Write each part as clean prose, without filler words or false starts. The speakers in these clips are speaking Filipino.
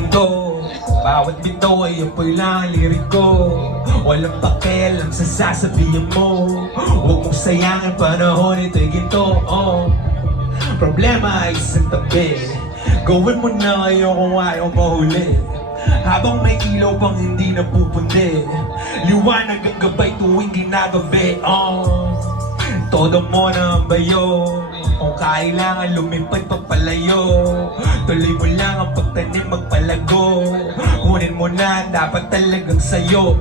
ginto. Bawat bitaw ay apoy lang ang liriko. Walang pakialam sa sasabihin mo. Huwag mong sayangin panahon, ito'y ginto. Problema ay isang tabi. Gawin mo na ngayon kung ayaw mahuli. Habang may ilaw pang hindi napupundi. Liwanag ang gabay tuwing ginagabi. Todo mo na ang bayo. Kung kailangan lumipad papalayo. Tuloy mo lang ang pagtanim magpalago. Kunin mo na dapat talagang sayo.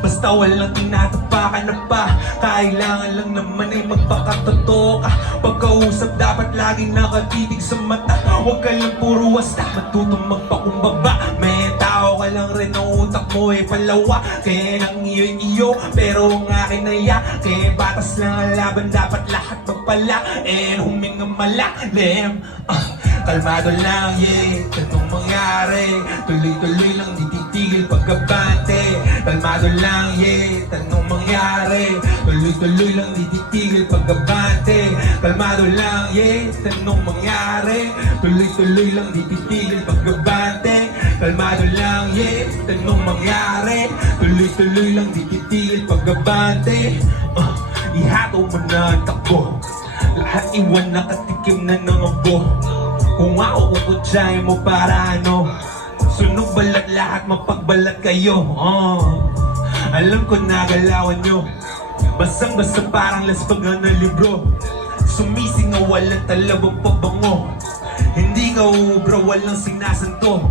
Basta walang tinatapakan na pa. Kailangan lang naman ay magpakatotoo ka. Pagkausap dapat laging nakatitig sa mata. Huwag ka lang puro wasta, matutong magpakumbaba. May tao ka lang rin ang utak mo ay palawa. Kaya nang iyo'y iyo, pero ang akin ay ya. Kaya batas lang ang laban, dapat lahat magpala. And huminga malalim. Kalmado lang, yeah. Anong mangyari? Tuloy-tuloy lang, di titigil pagkabante. Kalmado lang, yeah. Anong mangyari? Tuloy-tuloy lang, di titigil pagkabante. Kalmado lang, yeah. Anong mangyari? Tuloy-tuloy lang, di titigil pagkabante. Kalmado lang, yeah. Anong mangyari? Tuloy-tuloy lang, di titigil pagkabante. Ihato mo na ang takbo. Lahat iwan nakatikim na ng abo. Kung ako kukutsahin mo para ano, sunog balat lahat mapagbalat kayo. Alam ko nagalawan nyo. Basang-basa parang laspagan na libro. Sumisingaw walang talabang pabango. Hindi ka uubra, walang sinasanto.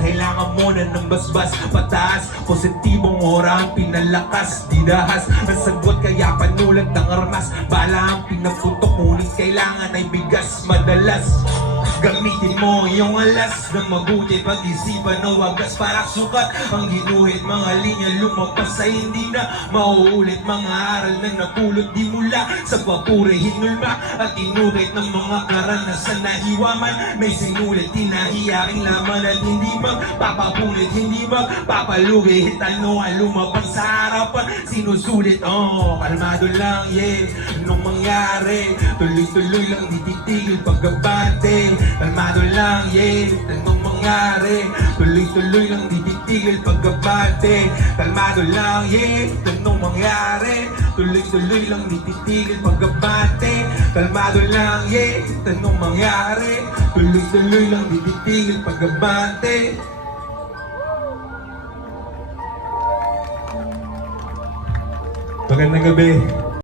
Kailangan mo na ng basbas pataas. Positibong ora ang pinalakas. Didahas ang sagot kaya panulat ng armas. Bala ang pinaputok ngunit kailangan ay bigas. Madalas gamitin mo yung alas ng mabuti. Pag-isipan na wagas para sukat ang ginuhit. Mga linya lumampas ay hindi na mauulit. Mga aral na napulot di mula sa papuri. Hinulma at inukit ng mga karanasan na hiwaman. May sinulit, tinahiya aking laman at hindi magpapapulit, hindi magpapalugi. Hitano ang lumabang sa harapan, sinusulit. Kalmado lang, yeah. Anong mangyari? Tuloy-tuloy lang, di titigil pagkabante. Kalmado lang, yeah. Anong mangyari? Tuloy-tuloy lang, di titigil pagkabante. Kalmado lang, yeah. Anong mangyari? Tuloy-tuloy lang, di titigil pagkabante. Kalmado lang, yeah. Anong mangyari? Tuloy-tuloy lang, di titigil pagkabante. Magandang gabi.